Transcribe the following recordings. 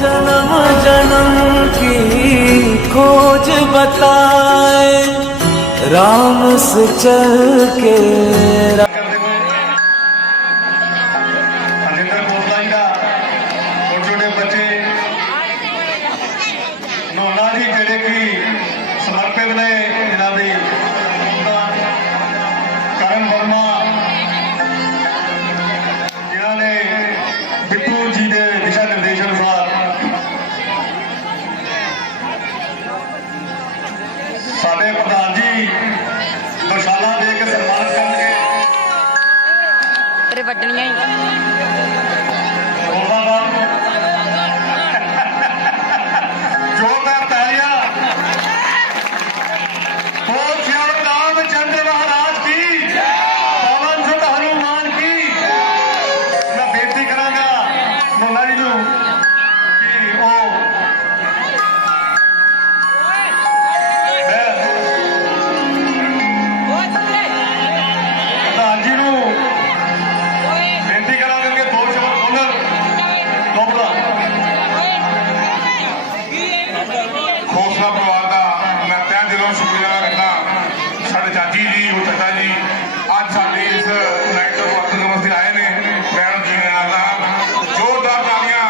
जन्म जन्म की खोज बताए राम से चल के समर्पित ने करण वर्मा जिन्होंने बिट्टू जी के दिशा निर्देश अनुसार साढ़े प्रधान जी गौशाला दे के सम्मान करके जोरदार तालियां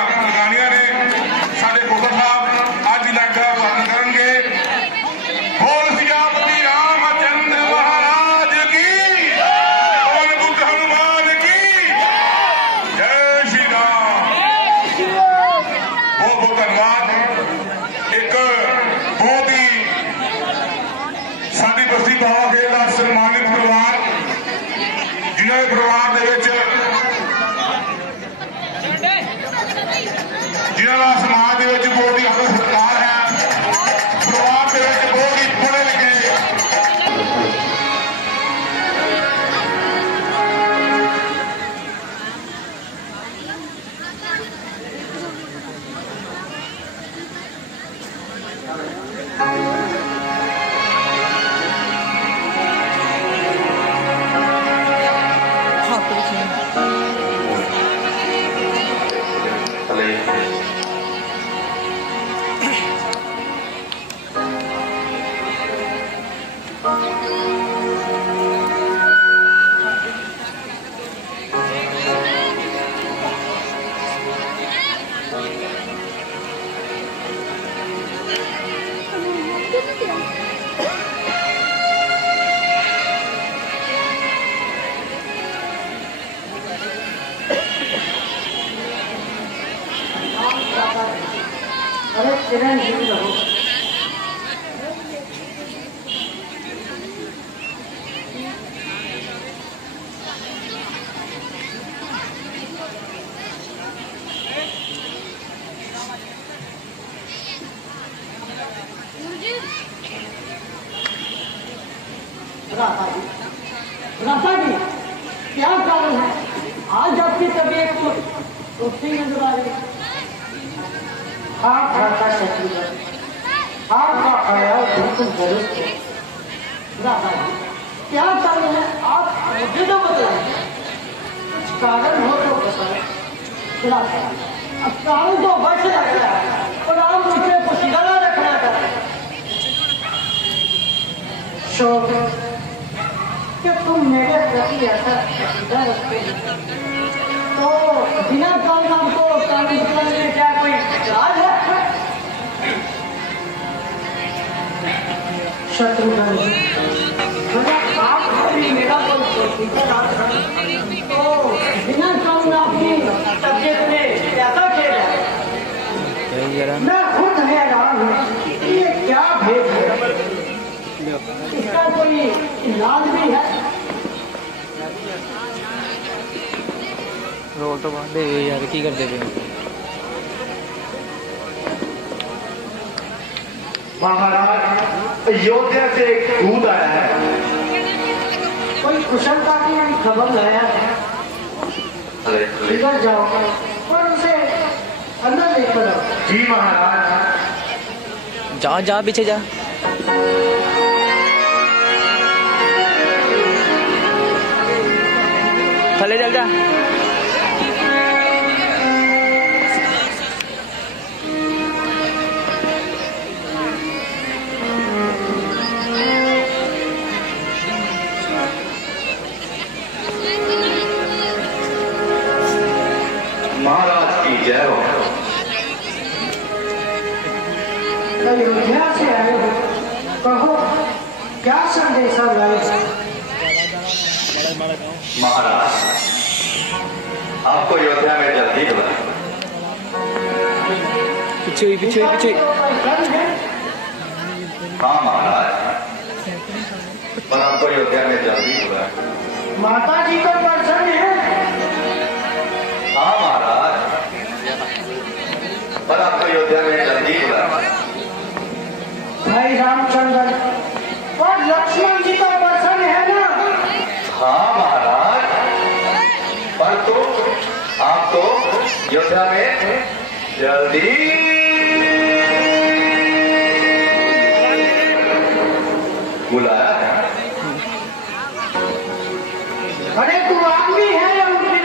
सम्मानित परिवार जिन्हें परिवार जिन्होंने समाज बहुत ही अगर सत्कार है परिवार बहुत ही पढ़े लिखे राधा जी क्या कारण है आज आपकी तबीयत को उठती नजर आ रही है। आपका शत्रुघ्न आपका ख्याल बिल्कुल दुरुस्त है। राधा जी क्या कारण है आप मुझे तो बताइए कुछ कारण हो तो बताए। राधा अब कारण तो बच लग रहा है और आप मुझे कुछ गला रखना चाहते हैं। शोक कि तुम मेरे प्रति ऐसा अकीदा रखते हो तो बिना काम को कानून करने में क्या कोई इतराज है? शत्रुघ्न आप मेरा कोई तो बिना काम आपकी तबियत में कैसा खेल है? मैं खुद हैरान हूँ ये क्या भेद है। इसका कोई इलाज भी है? रोल तो बांध दे यार की करते पे महाराज अयोध्या से एक दूध आया है। कोई कुशलता की खबर लाया है? इधर जाओ और उसे अंदर लेकर आओ। जी महाराज। जा जा पीछे जा। थले चल जा। जय हो। अयोध्या से आए हो, कहो क्या संदेशा लाए? महाराज, आपको अयोध्या में जल्दी बुलाया। पीछे पीछे पीछे। हाँ महाराज, पर आपको अयोध्या में जल्दी बुलाया। माता जी का दर्शन है। हाँ महाराज, पर आपको अयोध्या में जल्दी बुलाया। भाई रामचंद्र और लक्ष्मण जी का दर्शन है ना? हाँ महाराज, पर तो आप तो अयोध्या में जल्दी बुलाया है। अरे तू आदमी है या उनकी?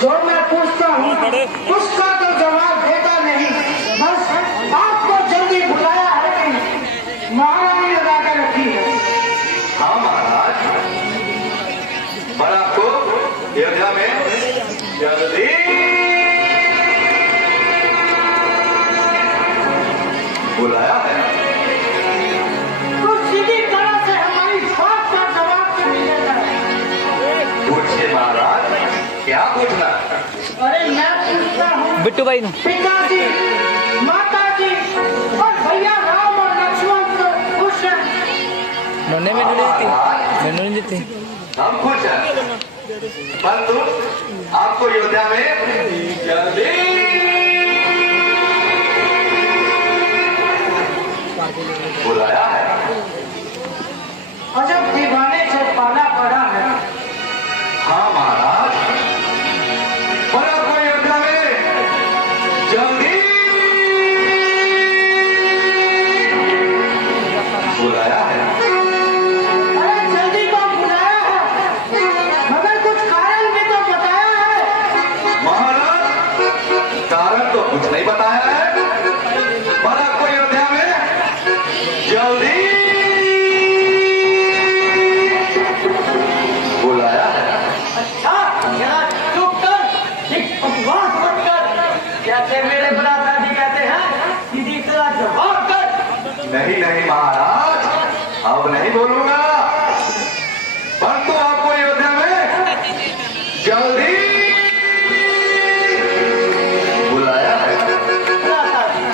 जो मैं पूछता हूँ उसका तो जवाब देता नहीं। बस आपको जल्दी बुलाया है कि महारानी लगा कर रखी है। हाँ महाराज, पर आपको अयोध्या में जल्दी बुलाया है। तो सीधी तरह से हमारी बात का जवाब क्यों नहीं देता है? पूछिए महाराज, क्या पूछना? अरे मैं पूछता हूँ बिट्टू भाई नु पिताजी, माताजी और भैया राम और लक्ष्मण तो खुश हैं। नन्हे में नहीं देती, मैंने नहीं देती। हम खुश हैं, परंतु आपको अयोध्या में जल्दी बुलाया है। अजब दीवाने से पाला पड़ा है। हाँ महाराज, पर आपको अयोध्या में जल्दी बुलाया है। अरे जल्दी को बुलाया है, मगर कुछ कारण भी तो बताया है। महाराज, कारण तो कुछ नहीं बताया है, पर आपको अयोध्या में जल्दी बुलाया है। अच्छा, जरा चुप कर, एक बकवास मत कर। जैसे मेरे भ्राता जी कहते हैं, सीधी तरह जवाब कर। नहीं नहीं महाराज, अब नहीं बोलूंगा, परंतु आपको अयोध्या में जल्दी बुलाया है। भ्राता जी,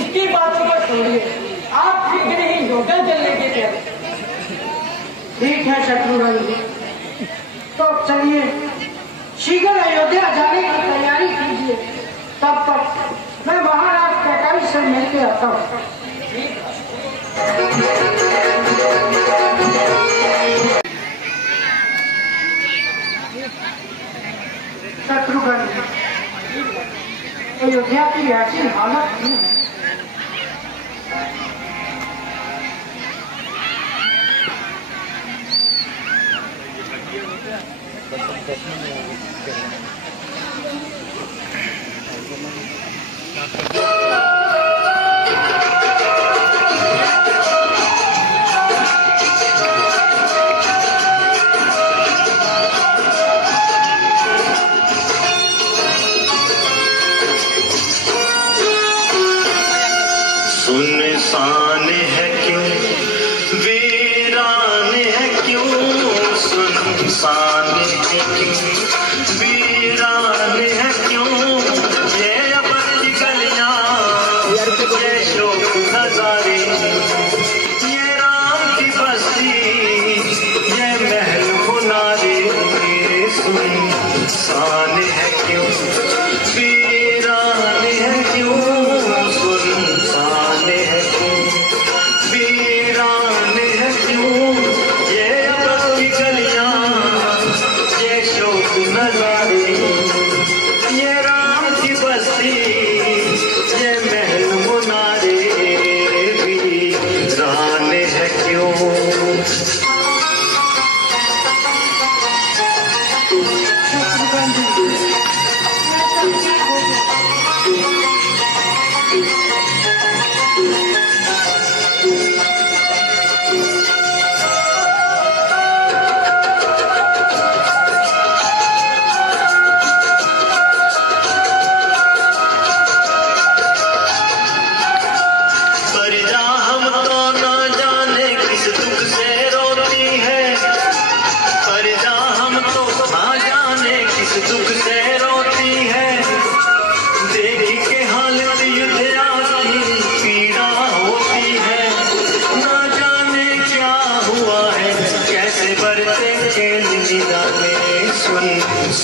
इसकी बात को छोड़िए, आप शीघ्र ही योगा चलने के लिए। ठीक है शत्रुघ्न जी, तो चलिए शीघ्र अयोध्या जाने की तैयारी कीजिए। तब तक मैं महाराज कैकेयी से मिलके आता हूँ। शत्रुघ्न जी, अयोध्या की ऐसी हालत क्यों है? सुनसान है क्यों, वीरान है क्यों, सुनसान है क्यों, वीरान है क्यों, ये अबर की गलियां, ये शोक नजारे, ये राम की बस्ती, ये महल मुनारे, सुनसान है क्यों, वीरान है क्यों, सुनसान है क्यों, वीरान है क्यों, ये अबर की गलियां, ये शोक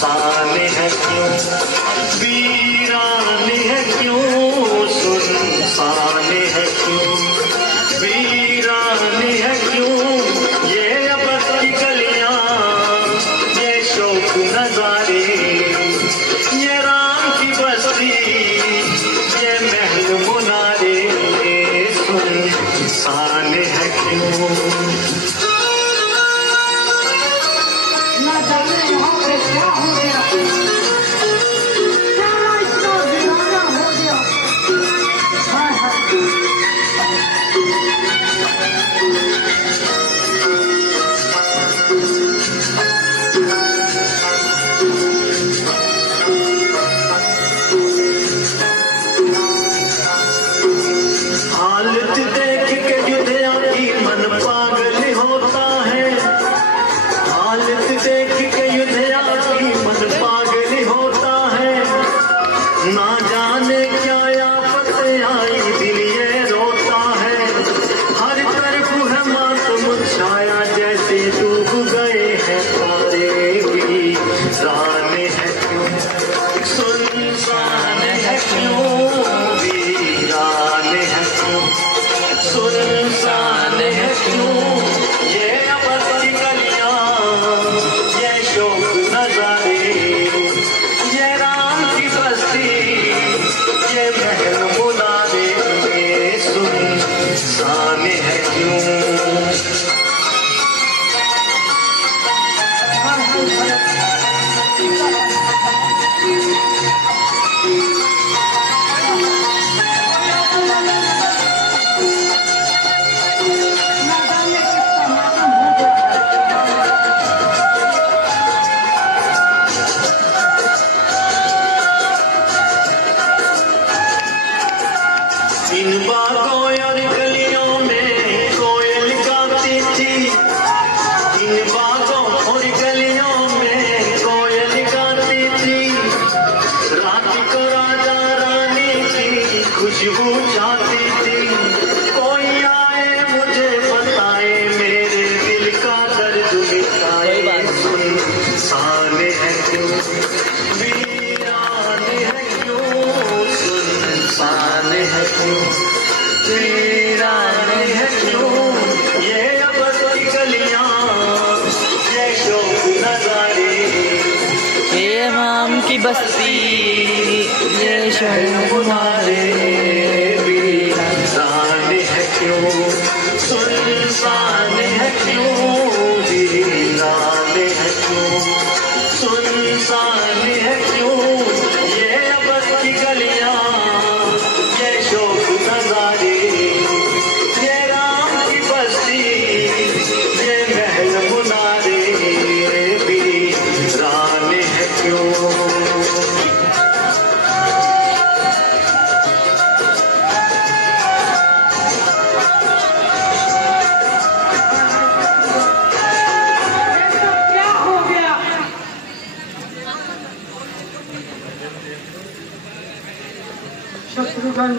सुनसान है क्यों, वीरान है क्यों, सुनसान है क्यों, वीरान है क्यों, ये अबस की गलियां, ये शौक नजारे, ये राम की बस्ती, ये महल मुनारे, सुनसान है क्यों। ना जाने यहाँ पे क्या हो गया, क्या इतना वीराना हो गया। हाय हाय। हालत देख के युद्धया की मन पागल होता है, हालत देख के युद्धया की मन पागल होता है, ना जाने क्या आफत आई दिल ये रोता है, हर तरफ है मातम छाया जैसे डूब गए हैं तारे, वीरान है क्यों, सुनसान है क्यों, वीरान है क्यों, सुनसान है क्यों, ये अबस की गलियां, ये शौक नजारे, ये राम की बस्ती, ये महल मुनारे, सुनसान है क्यों। ना जाने कितना मालूम हो गया। इन बागों और गलियों में कोयल गाती थी, इन बागों और गलियों में कोयल गाती थी, रात को राजा रानी की खुशबू जाती थी, कोई आए मुझे बताए मेरे दिल का दर्द मिटाए, सुनसान है क्यों, वीरान है क्यों, सुनसान है क्यों, वीरान है क्यों, ये अबस की गलियां, ये शौक नजारे, ये राम की बस्ती, ये शौक मुनारे, वीरान है क्यों, सुनसान है क्यों, वीरान है क्यों, सुनसान है क्यों, ये अबस की गलियां, ये शौक नजारे, ये राम की बस्ती, ये महल मुनारे, वीरान है क्यों। ये सब क्या हो गया। शत्रुघ्न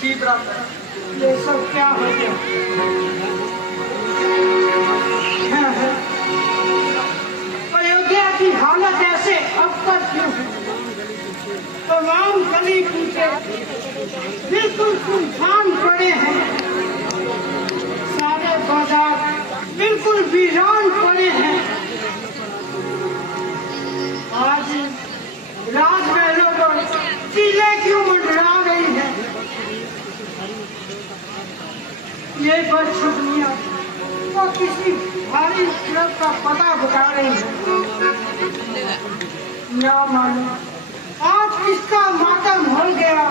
जी ब्रदर, ये सब क्या हो गया। अयोध्या की हालत ऐसे अब तक क्यों है। तमाम गली कूचे बिल्कुल सुनसान पड़े हैं, सारे बाजार बिल्कुल वीरान पड़े हैं। आज राजमहलों पर चीलें क्यों मंडरा रही है। ये बदशुगनियां तो किसी भारी उपद्रव का पता बता रही है। ना मानो आज किसका मातम हो गया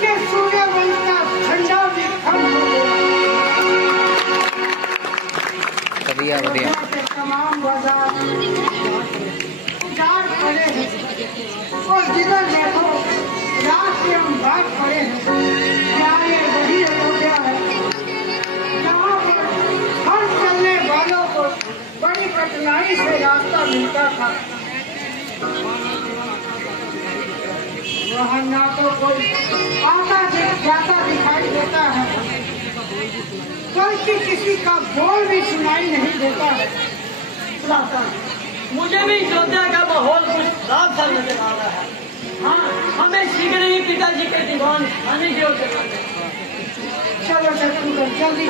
कि सूर्यवंश का झंडा भी खम हो गया। बढ़िया बढ़िया। के तमाम बाजार उजाड़ पड़े हैं और जिधर देखो रात के अंबार पड़े हैं। क्या ये वही अयोध्या है जहाँ पर हर चलने वालों को बड़ी कठिनाई से रास्ता मिलता था। वहाँ ना तो कोई आता जाता दिखाई देता है, बल्कि किसी का बोल भी सुनाई नहीं देता है। मुझे भी अयोध्या का माहौल कुछ खराब सा नजर आ रहा है। हाँ, हमें शीघ्र ही पिताजी के दीवान खाने की ओर चलना है। चलो शत्रुघ्न जल्दी।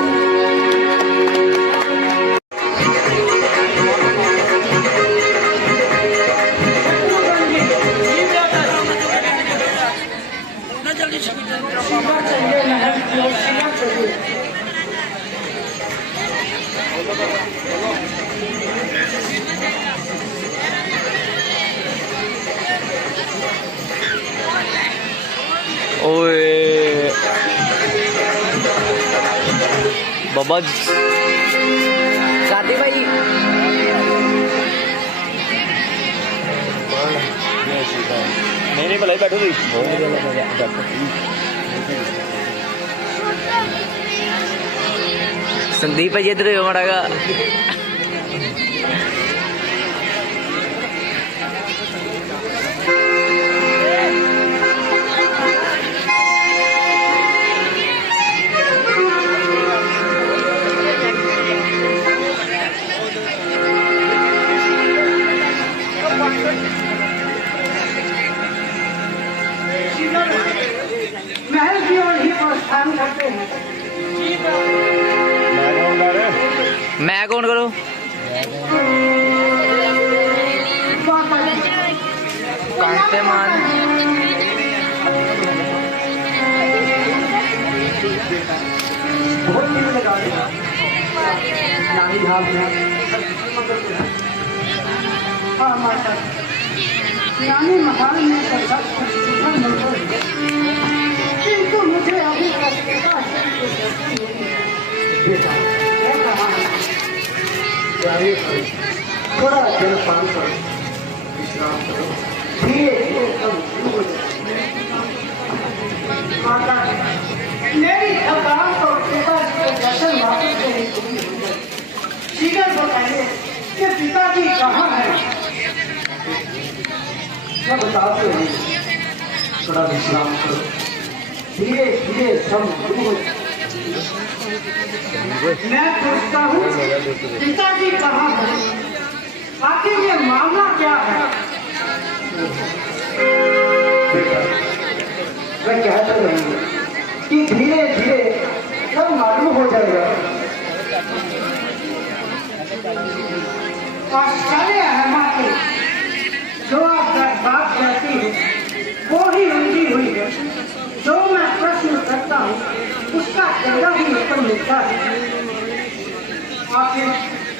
ओए बाबा साथी भाई नहीं भलाई बैठो जी संदीप भाई इधर मड़ागा महल की ओर ही प्रस्थान करते हैं। मैं कौन करूं? कांटे मान नानी भाव में हाँ माता रानी महल में किंतु मुझे अभी थोड़ा जलपान करो, विश्राम करो, धीरे माता मेरी थकान तो पिताजी के दर्शन वापस से नहीं पूरी हो गई। शीघ्र बताइए कि पिताजी कहाँ है? मैं बताते हैं, थोड़ा विश्राम करो, धीरे धीरे सब शुरू हो। मैं पूछता हूँ पिताजी कहाँ है? आखिर ये मामला क्या है? मैं कहता रही हूँ कि धीरे धीरे सब मालूम हो जाएगा। आश्चर्य है माते, जो आप बात कहती है वो ही उलझी हुई है। जो मैं प्रश्न करता हूँ उसका जवाब ही उत्तर मिलता है। आखिर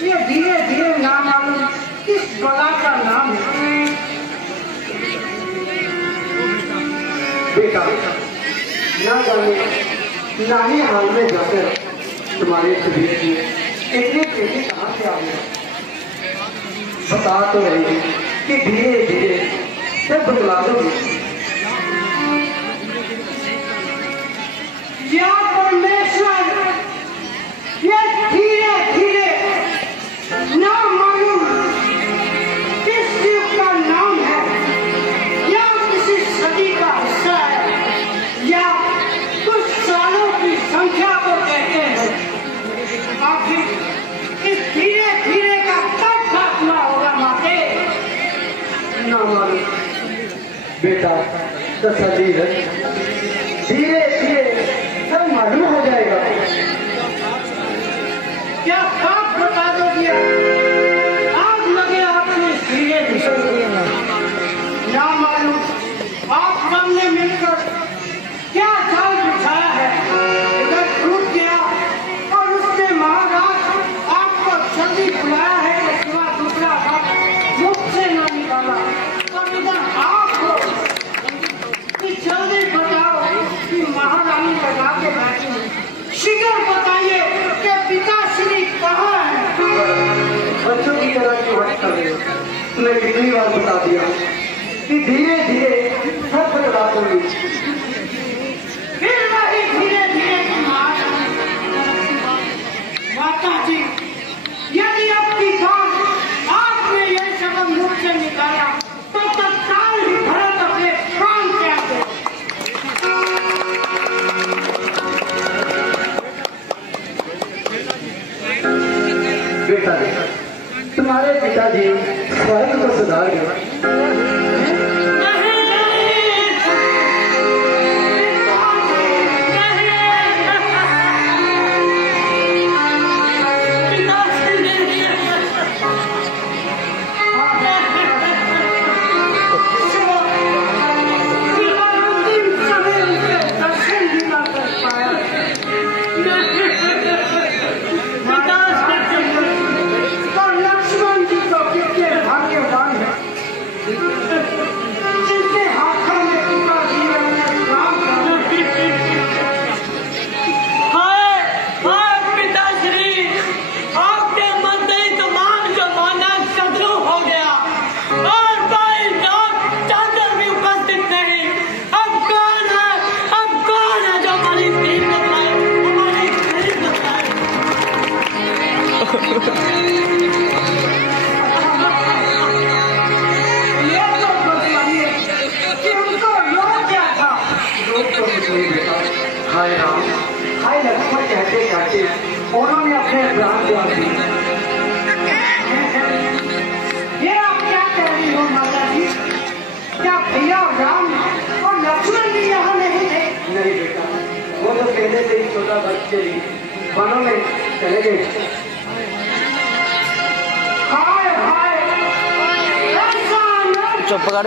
ये धीरे धीरे नाम मालूम किस बला का नाम है? बेटा ना जाने नानी हाल में जाकर तुम्हारे शरीर की इतने पैसे कहाँ से आ गए? बता तो रही कि धीरे धीरे सब बदला दोगे। या परमेश्वर, ये धीरे धीरे नाम मालूम किस युग का नाम है, या किसी सदी का हिस्सा है, या कुछ सालों की संख्या को कहते हैं। आखिर इस धीरे धीरे का कब खात्मा होगा माते? ना मालूम बेटा, तसल्ली है, धीरे धीरे सब मालूम हो जाएगा। क्या बात बता दोगे? आग लगे आपने धीरे धीरे ना मालूम आप सबने मिलकर क्या जाल बिछाया है, इधर टूट गया और उसने महाराज आपको जल्दी बुलाया है कि सिवा दूसरा बात मुख से न निकाला। और इधर आपको कि जल्दी बताओ कि महारानी लगा के बैठी है। शीघ्र बताइए कि पिताश्री कहाँ है? बच्चों की तरह क्यों हट कर रहे हो? तुमने कितनी बार बता दिया कि धीरे धीरे सब बदला दोगे। फिर वही धीरे धीरे की माता जी, यदि आपकी बात आपने ये शब्द मुख से निकाला तो तत्काल ही भरत अपने प्राण त्याग दे। बेटा, तुम्हारे पिताजी स्वयं को सुधार गया। हाय राम, हाय लक्ष्मण कहते कहते उन्होंने अपने प्राण त्याग दिए। ये आप क्या कह रही हो माता जी? क्या भैया राम और लक्ष्मण भी यहाँ नहीं थे? नहीं बेटा, वो तो पहले से ही 14 वर्ष के लिए वनों में चले गए। हाय हाय, चुप कर।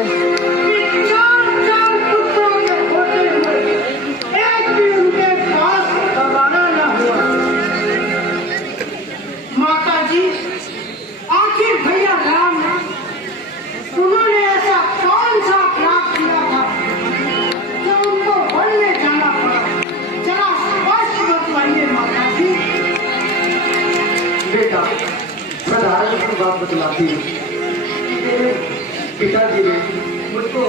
माता जी, आखिर भैया राम उन्होंने ऐसा कौन सा अपराध किया था जो उनको वन में जाना पड़ा? जरा स्पष्ट बतलाइए माता जी। बेटा, मैं धार्मिक की बात बतलाती हूँ। मेरे पिताजी ने मुझको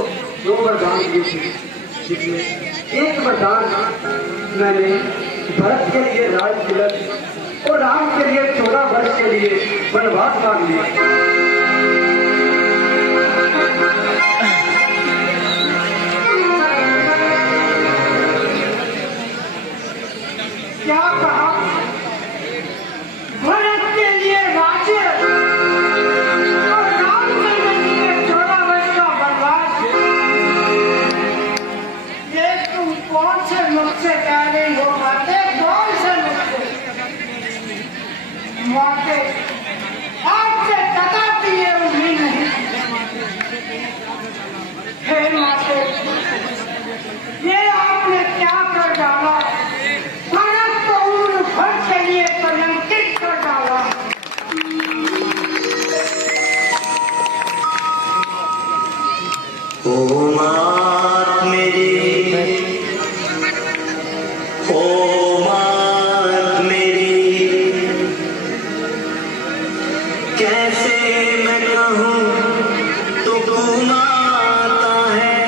2 वरदान दिए थे, जिसमें एक वरदान मैंने भरत के लिए राज तिलक और राम के लिए 14 वर्ष के लिए वनवास मांग लिया। क्या कहा? भरत के लिए राज्य और रामचंद्र के लिए 14 वर्ष का वनवास। ये तुम कौन से मुख से कह रही हो बातें? कौन से मुख से? माते आपसे कदापि ये उम्मीद नहीं। हे माते, ये आपने क्या कर डाला? भरत को उम्र भर के लिए कलंकित कर डाला। ओ मात मेरी, ओ मात मेरी, कैसे मैं कहूँ तुझको माता है,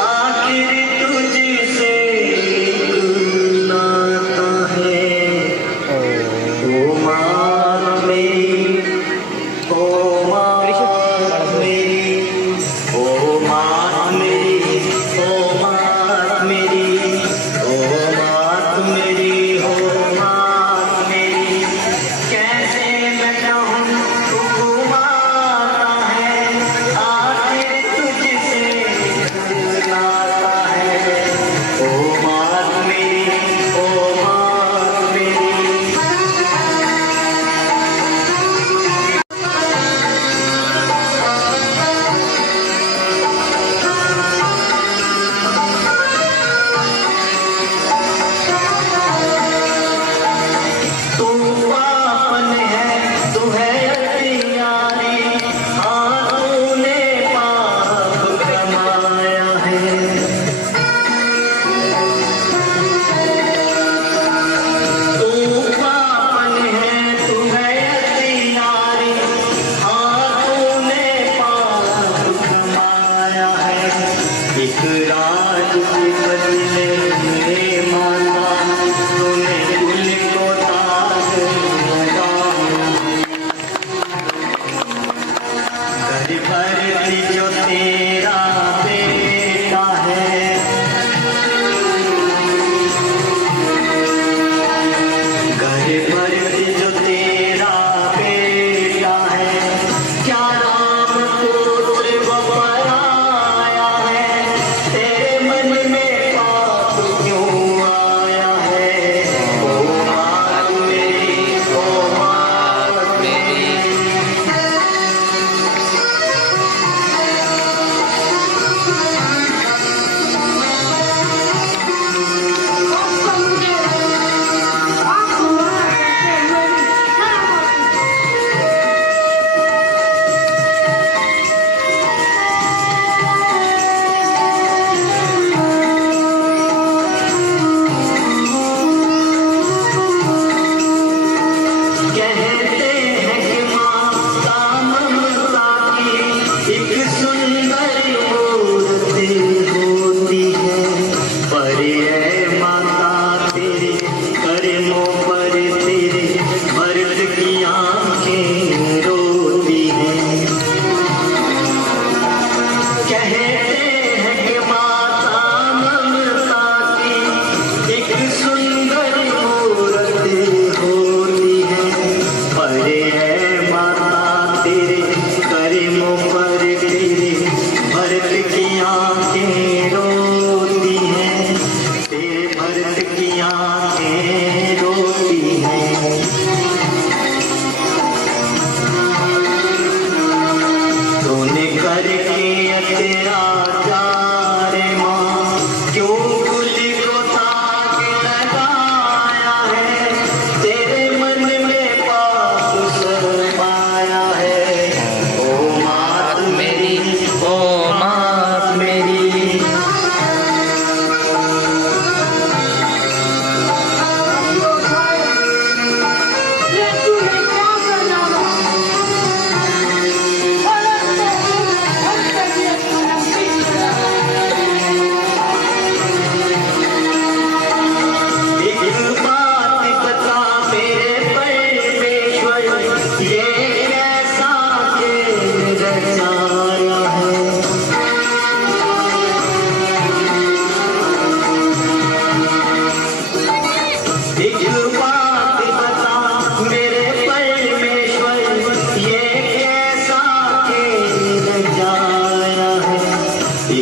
आखिर तुझसे नाता है। ओ मात मेरी, ओ मात मेरी, ओ मात मेरी, ओ मात मेरी, ओ मात मेरी, ओ मात मेरी, कैसे मैं कहूँ तुझको माता है, आखिर तुझसे नाता है। ओ मात मेरी, ओ मात मेरी, तू पावन है, तू है अतियारी, हाँ तूने पाप कमाया है। तू पावन है, तू है अतियारी, हाँ तूने पाप कमाया है। एक राज के बदले में माता तूने कुल को ताज लगाया। घर भर जो तेरा बेटा है, घर भर जो तेरा बेटा है,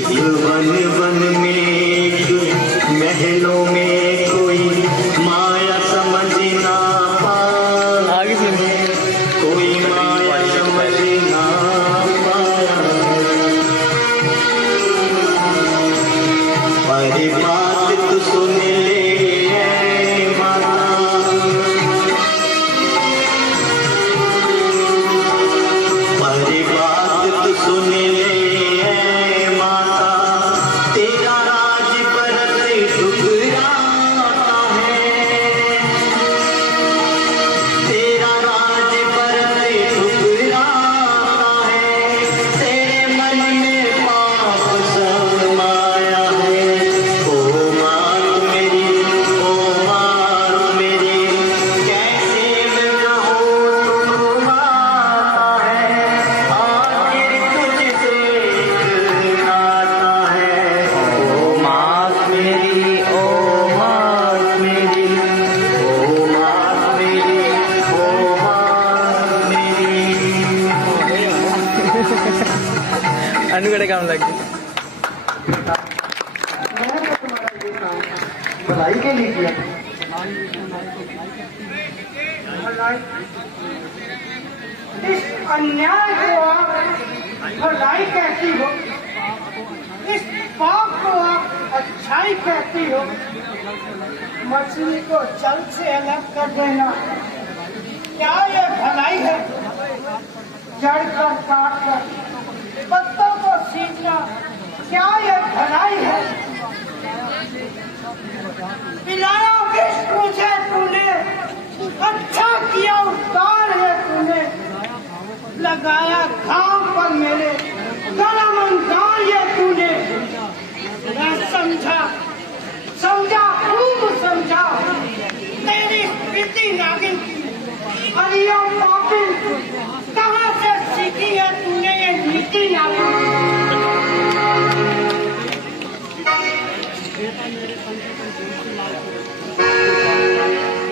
वन वन में महलों में कोई माया समझ ना पाए, कोई माया समझ ना पाया। पर बात तो सुन ले माता, पर बात तो सुन ले माता, तेरा राज बरत ठुकराता है, तेरा राज बरत ठुकराता है, तेरे मन में पाप समाया है। ओ मात मेरी, ओ मात मेरी, कैसे मैं कहूँ तू माता है, आखिर तुझसे एक नाता है। ओ मात मेरी, ओ मात मेरी, ओ मात मेरी, ओ मात मेरी। अनुगढ़ काम लग मैंने तो तुम्हारा ये काम भलाई के लिए किया। भलाई, इस अन्याय को आप भलाई कहती हो, इस पाप को आप अच्छाई कहती हो। मछली को जल से अलग कर देना क्या ये भलाई है? जड़ कर काट कर पत्तों को सींचना क्या ये भलाई है? पिलाया विष मुझे तूने, अच्छा किया उपकार है तूने, लगाया घाव पर मेरे गरम अंगार ये तूने। मैं समझा समझा खूब समझा तेरी स्थिति नागिन की। अरिया पापिन, कहाँ से सीखी है तूने ये नीति नागिन?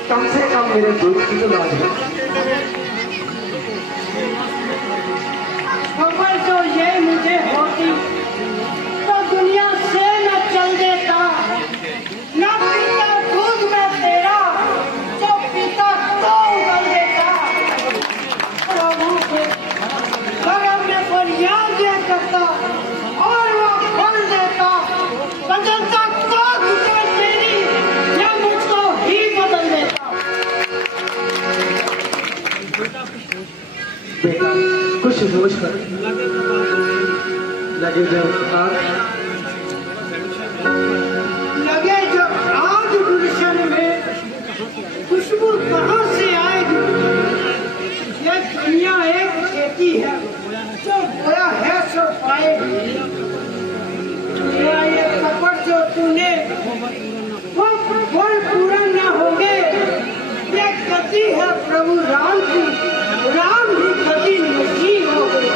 कम से कम मेरे दोस्त की तो लाज है। खबर जो ये मुझे होती तो दुनिया से न चल देता, न पीता दूध में तेरा, जो पीता तो उगल देता। प्रभु से गरम में फरियाद ये करता और वो फल देता, बदलता तो तुझे तेरी या मुझको ही बदल देता। बेटा कुछ सोच कर लगे जब आग, लगे जब आग गुलशन में, खुशबू कहाँ से आएगी? ये दुनिया एक खेती है, जो बोया है सो पाएगी। मेरा ये कपट जो तूने वो फल पूरा न होंगे। ये गति है प्रभु राम की, राम ही गति नहीं हो गई।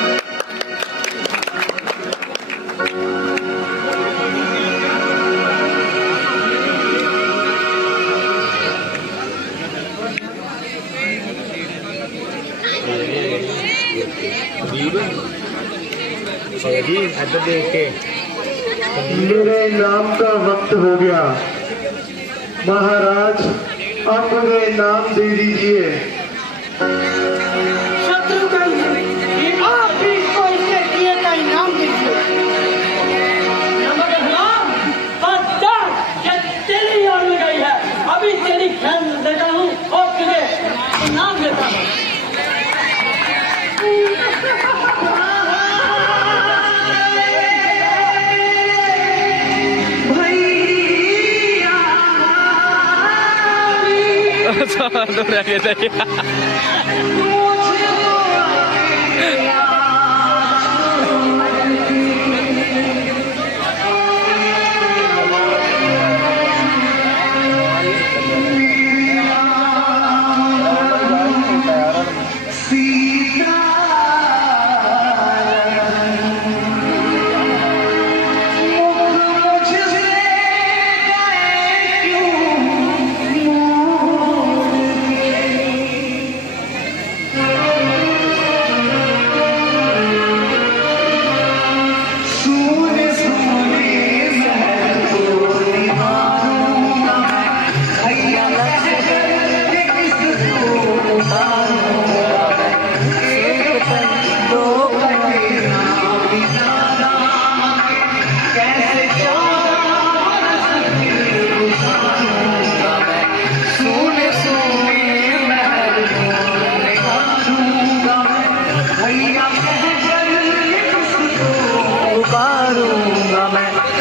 मेरे नाम का वक्त हो गया महाराज, अब मुझे नाम दे दीजिए। शत्रुघ्न, ये आप भी इसको इसके दिए का इनाम दीजिए। तेरी ओर में गई है, अभी तेरी ख्याल देता हूँ और तुझे इनाम देता हूँ।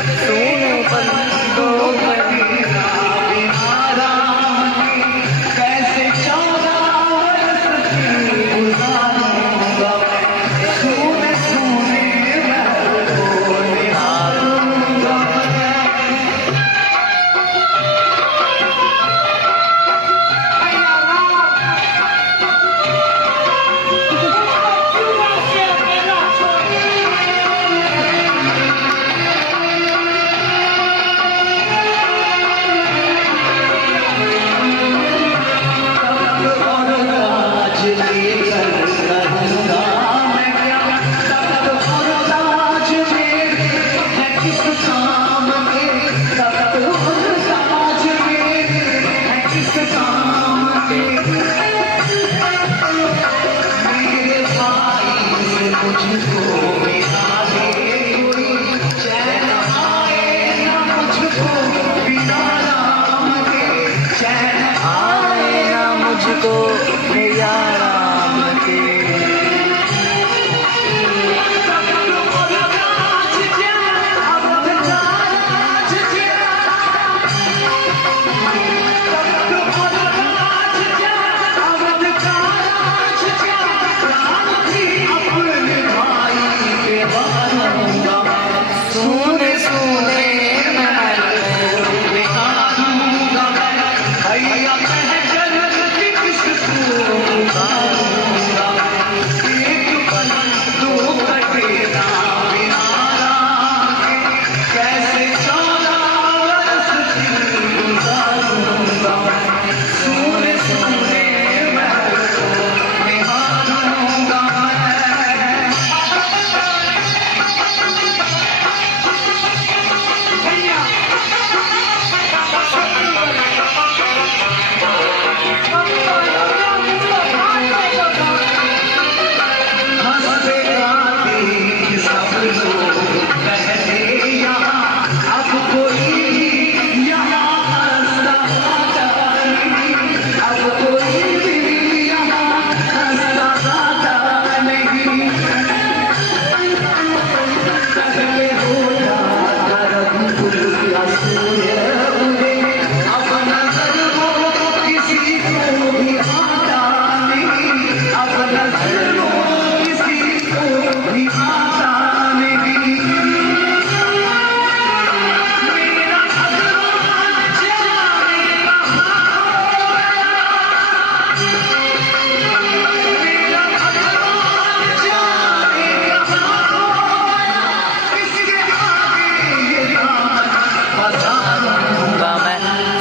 सोने पलकों में कैसे 14 बरस गुजारूंगा सोने सोने महल को निहारूंगा आए ना मुझको भैया राम के सोने सोने महल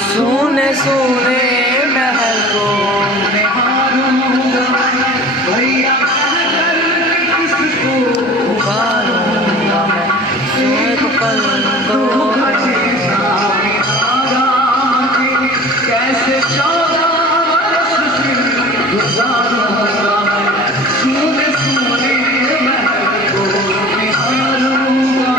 सोने सोने महल को उबारूंगा मैं सोने पलकों कैसे 14 बरस गुजारूंगा सोने सोने महल को निहारूंगा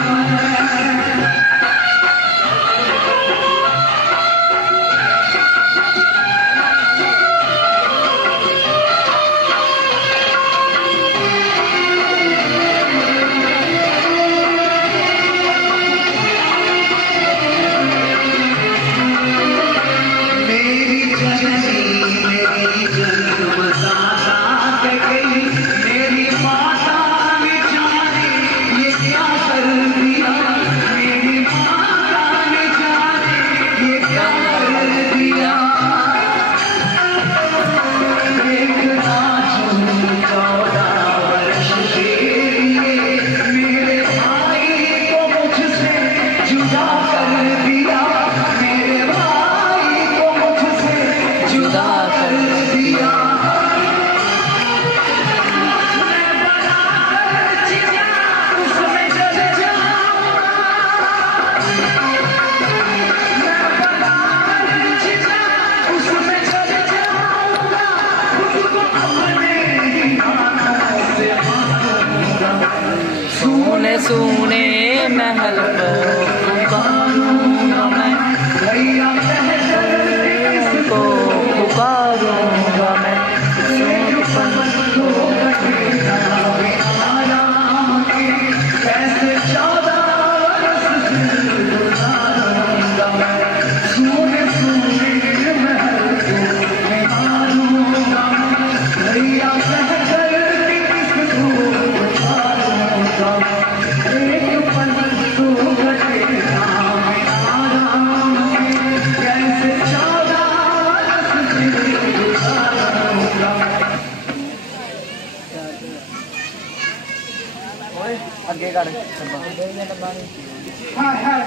हाँ हाँ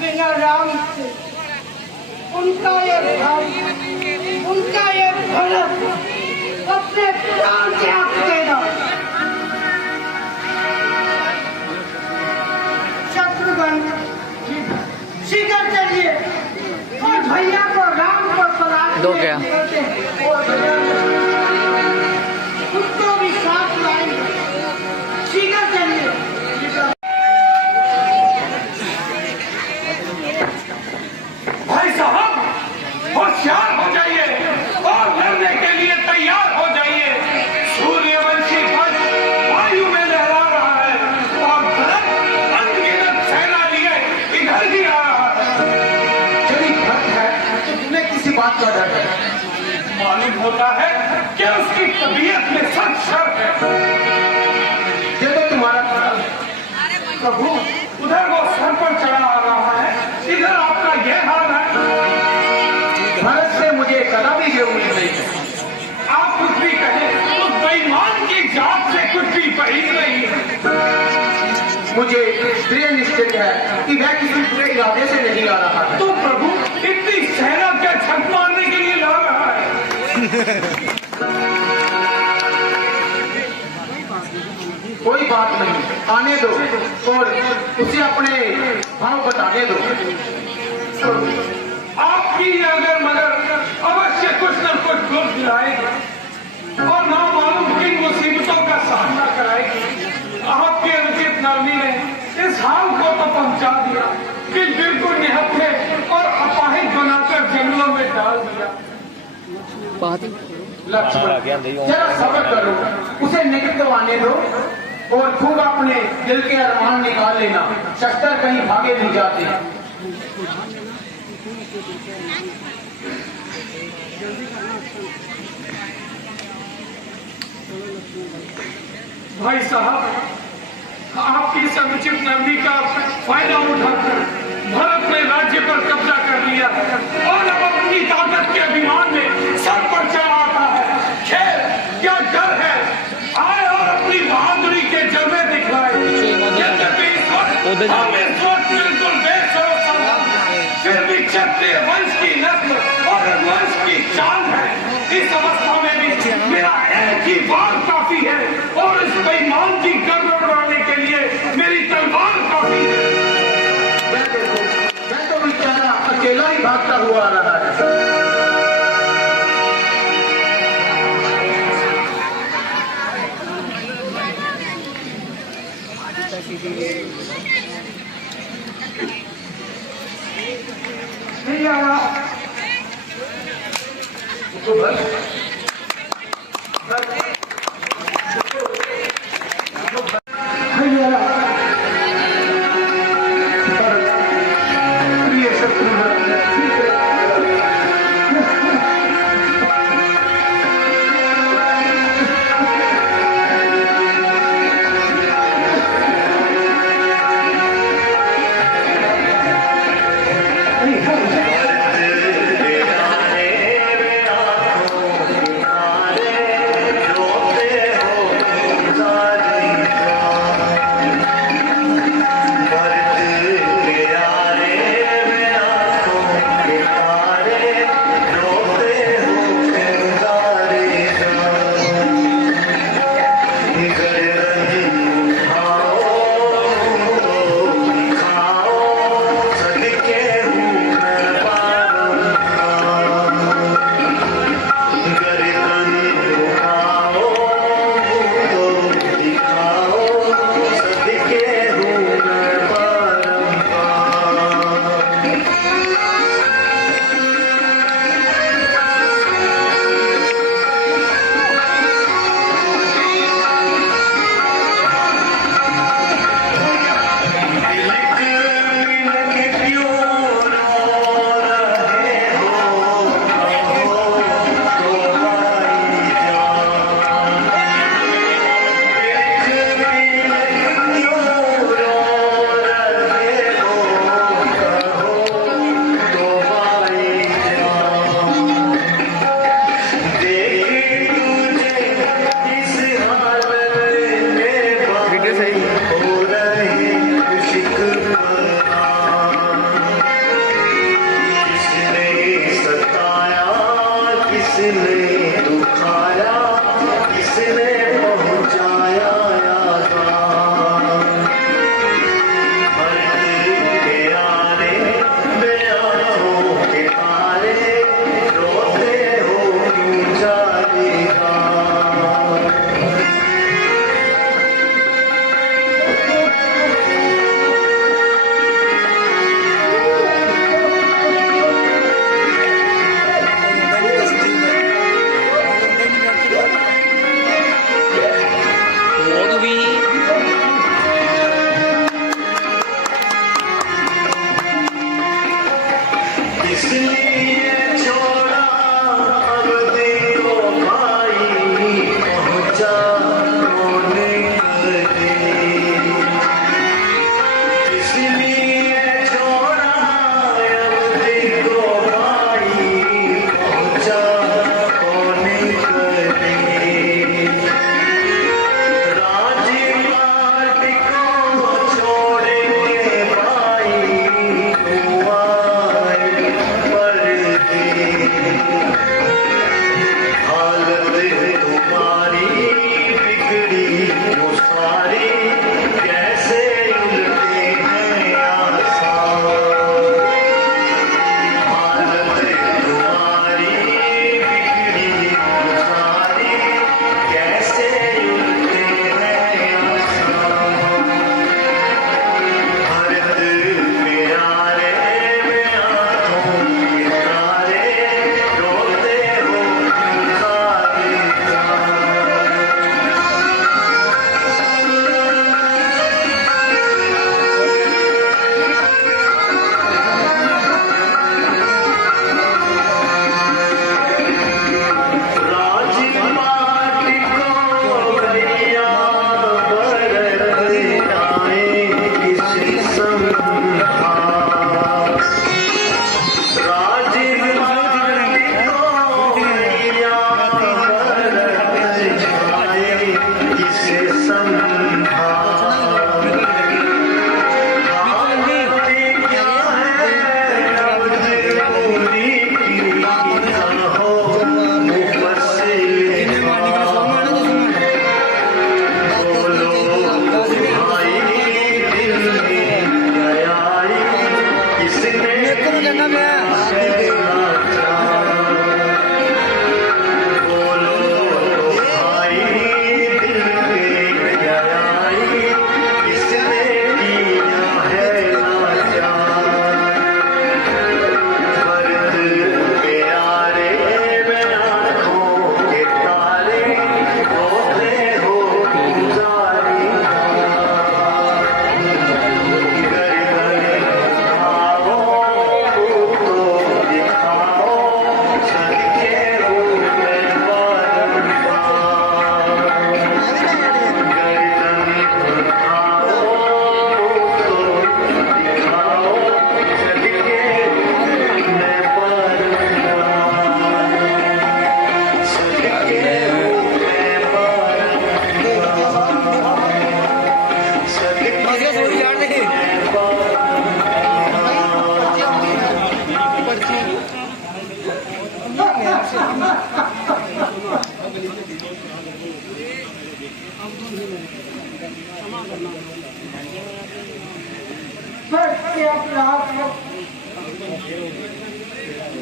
बिना राम से उनका ये भाव, उनका ये भरत अपने प्राण त्याग देना। शत्रुघ्न शीघ्र चलिए और भैया को राम को तलाश दो क्या? उसको भी साथ लाएंगे। शीघ्र चलिए। भाई साहब होशियार हो जाइए और लड़ने के लिए तैयार हो जाइए। सूर्यवंशी ध्वज वायु में लहरा रहा है और भरत अनगिनत सेना लिए इधर ही आ रहा है। तेरी भक्त है तो तुम्हें किसी बात का डर है? मालूम होता है कि उसकी तबीयत में सख्त शर है। ये तो तुम्हारा प्रभु उधर वो सर पर चढ़ा आ रहा है, इधर आपका यह हाल है। भारत से मुझे कदापि ये उम्मीद नहीं है। आप कुछ भी कहें, उस बेईमान की जात से कुछ भी बहीर नहीं है। मुझे दृढ़ निश्चित है कि वह किसी बुरे इरादे से नहीं आ रहा है। तो प्रभु इतनी सेना क्या छक मारने के लिए ला रहा है? कोई बात नहीं, आने दो और उसे अपने भाव बताने दो। आपकी अगर मगर अवश्य कुछ न कुछ दुख दिलाएगी और ना मालूम किन मुसीबतों का सामना कराएगी। आपके अनुचित नरमी ने इस हाल को तो पहुंचा दिया कि बिल्कुल निहत्थे और अपाहिज बनाकर जंगलों में डाल दिया। लक्ष्मण जरा सब्र करो, उसे निकट तो आने दो और खूब अपने दिल के अरमान निकाल लेना। शस्त्र कहीं भागे नहीं जाते। भाई साहब आपकी समुचित नरमी का फायदा उठाकर भारत ने राज्य पर कब्जा कर लिया और अब अपनी ताकत के अभिमान में सर पर चढ़ा आता है। खैर क्या डर है, आए और अपनी बहादुरी के जलवे दिखलाए। यद्यपि इस वक्त हम इस वक्त बिल्कुल बेसरों फिर भी क्षत्रिय वंश की नस्ल और वंश की चाल है। इस अवस्था में भी मेरा एक ही बार काफी है और इस बेईमान की गर्दन उड़ाने के लिए मेरी तलवार काफी है। मैं तो बेचारा अकेला ही भागता हुआ आ रहा है। भैया तो बस भैया प्रिय शत्रुघ्न, जो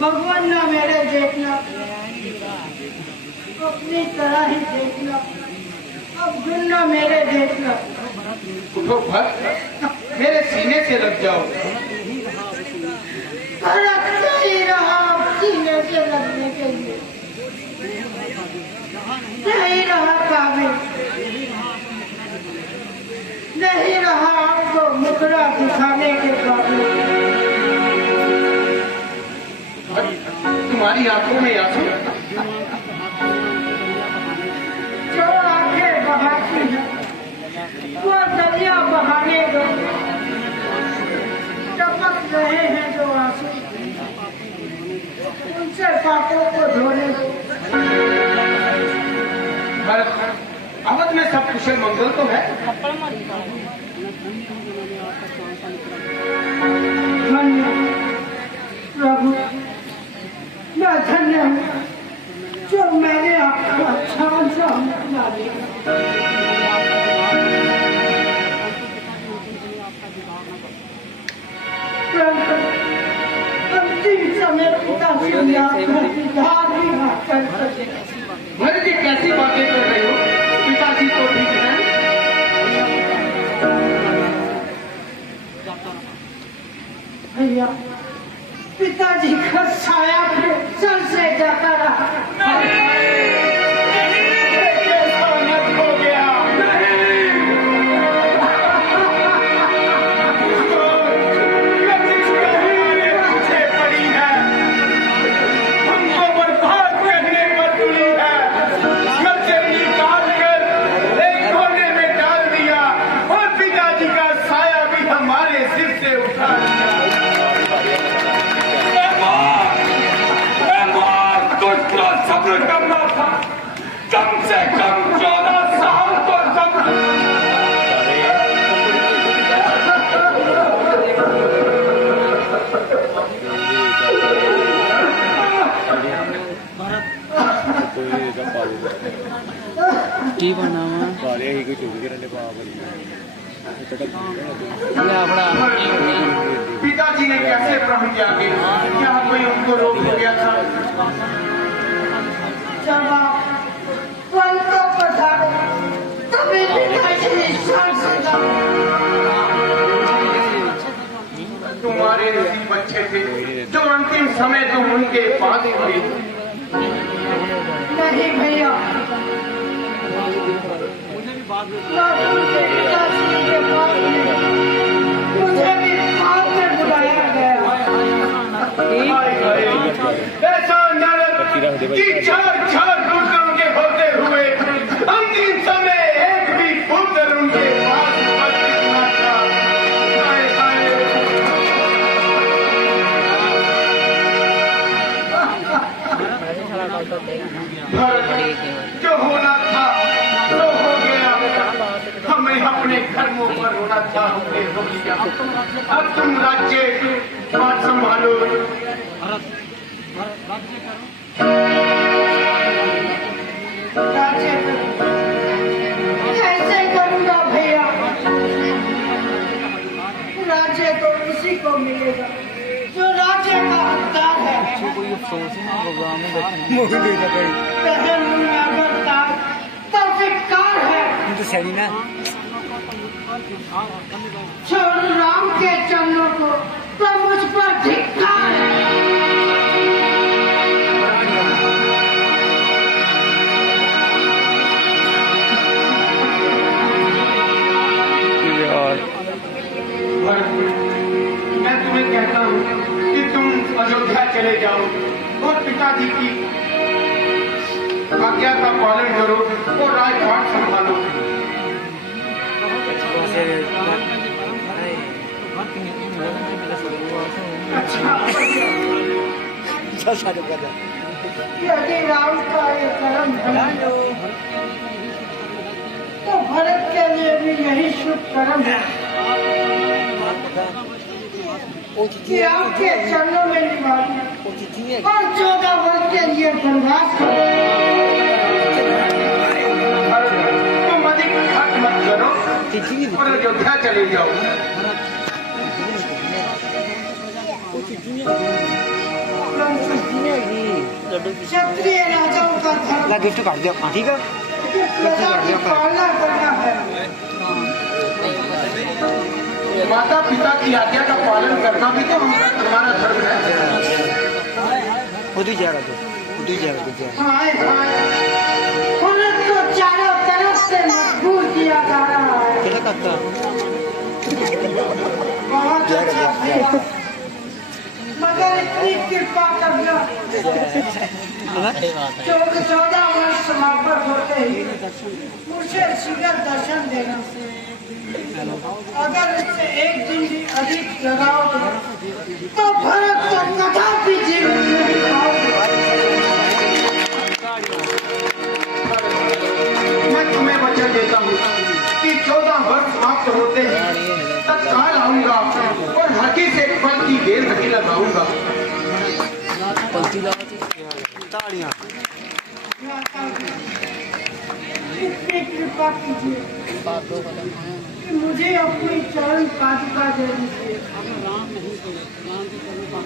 भगवान ना मेरे देखना, अपनी तरह ही देखना, अब दुनिया मेरे देखना। उठो भक्त, मेरे सीने से लग जाओ। रखता ही रहा सीने से लगने के लिए, नहीं रहा काबिल, नहीं रहा आपको मुखड़ा दिखाने के काबिल। तुम्हारी आंखों में आंसू, जो आंखें बहाती है वो दरिया बहाने दो, टपक रहे हैं जो आंसू उनसे पापों को धोने दो। अवध में सब कुशल मंगल तो है। धन्य प्रभु, मैं धन्य हूँ जो मैंने आपको अच्छा सा बना दिया। अंतिम समय पिता से याद करके याद भी ना कर सके। भरत जी कैसी बातें कर रहे हो? पिताजी तो ठीक है। भैया, पिताजी का साया फिर सर से जाता रहा। करना था कम से कम 14 साल तो सब्र। की बना पिताजी ने कैसे प्रण किया कि क्या कोई उनको रोक हो गया था? जब आप पंतों पर था तभी पिताजी शांत से तुम्हारे नसीब बच्चे थे जो अंतिम समय तुम उनके पास थे। नहीं भैया, मुझे भी पाप में बुलाया गया। ऐसा नरक कि 4 पुत्रों के होते हुए अंतिम समय एक भी पुत्र उनके पास उपस्थित न था। जो होना था तो हो गया। हमें अपने कर्मों पर होना था, हमने हो लिया। अब तुम राज्य बात संभालो। कैसे करूंगा भैया? राज्य तो उसी को मिलेगा जो राज्य का हकदार है। कोई अफसोस ही ना भगवान ने बहन में अगर तार तो धिक्कार है। तो सही ना छोड़ राम के चरणों को तो मुझ पर धिक्कार है। मैं तुम्हें कहता हूँ कि तुम अयोध्या चले जाओ और पिताजी की आज्ञा का पालन करो और राजपाट संभालो। यदि राम का ये कर्म है तो भरत के लिए भी यही शुभ कर्म है। कि आपके चरणों में निवास और 14 वर्ष के लिए वनवास करो। तुम अधिक हट मत करो और अयोध्या चले जाओ। क्षत्रिय राजाओं का धर्म गिफ्ट काट दिया ठीक है प्रजा की पालना करना है। माता पिता की आज्ञा का पालन करना भी तो हमारा धर्म है। उधर जाएगा तो उधर जाएगा हाय हाय, उन्हें तो चारों तरफ से मजबूर किया जा रहा है। क्या करता बहुत अच्छा भैया, मगर इतनी कृपा करना 14 वर्ष समाप्त होते ही मुझे शीघ्र दर्शन देना। अगर इससे एक दिन भी अधिक लगाओगे तो भरत को कदापि जीवन नहीं पाओगे। मैं तुम्हें वचन देता हूँ कि 14 वर्ष समाप्त होते ही तत्काल आऊंगा और हकी से फल की देर नहीं लगाऊंगा। ताड़ियाँ इतनी कृपा कीजिए कि मुझे अपनी चरण पादुका दे दीजिए।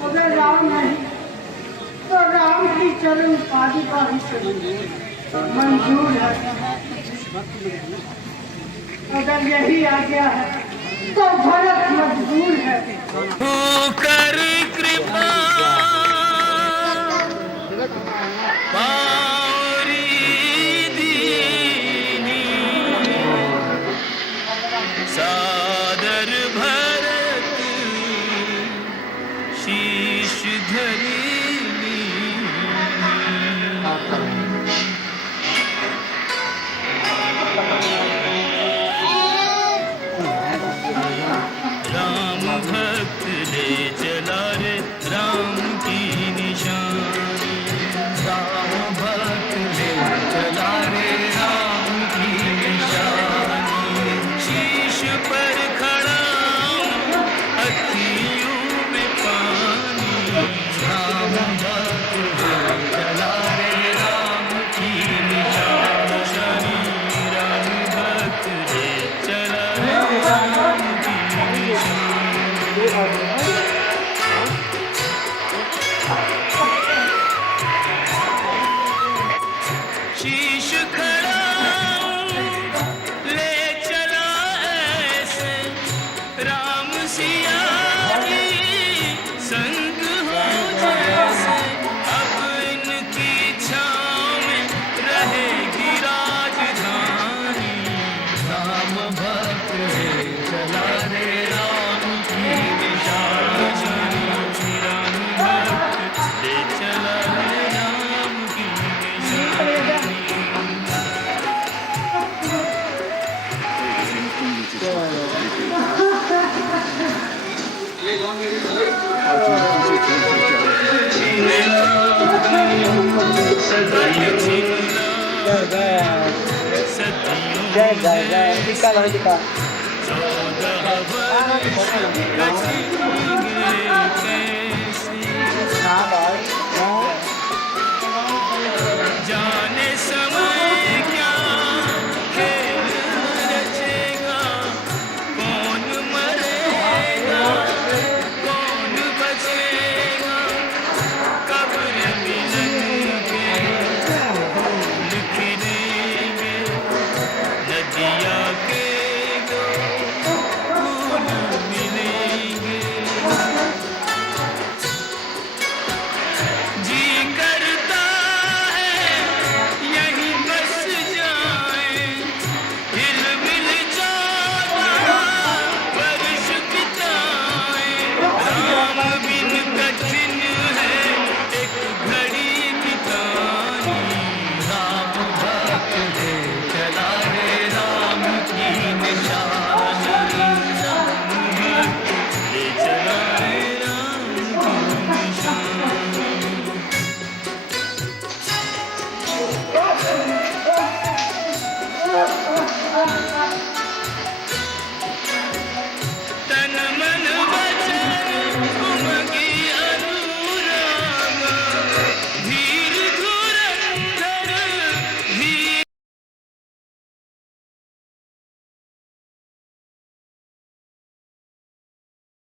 अगर राम नहीं तो राम की चरण पादुका ही सही मंजूर है। अगर यही आज्ञा है तो भरत मजबूर है। कर कृपा पारी दीनी सादर भरत शीश धरी राम भक्त ले चला रे राम की निशानी। राम भक्त ले चला रे राम की निशानी। शीश पर खड़ा अखियों में पानी। राम भक्त ले चला रे राम की निशानी। राम भक्त ले चला रे राम की शीश खड़ा ले चला ऐसे राम सिया की संग हो जैसे। अब इनकी छाँव में रहेगी राजधानी। राम भक्त ले चला रे राम की निशानी। राम भक्त ले चला रे राम की निशानी। जय जय जय टीका लो टीका 14 वर्ष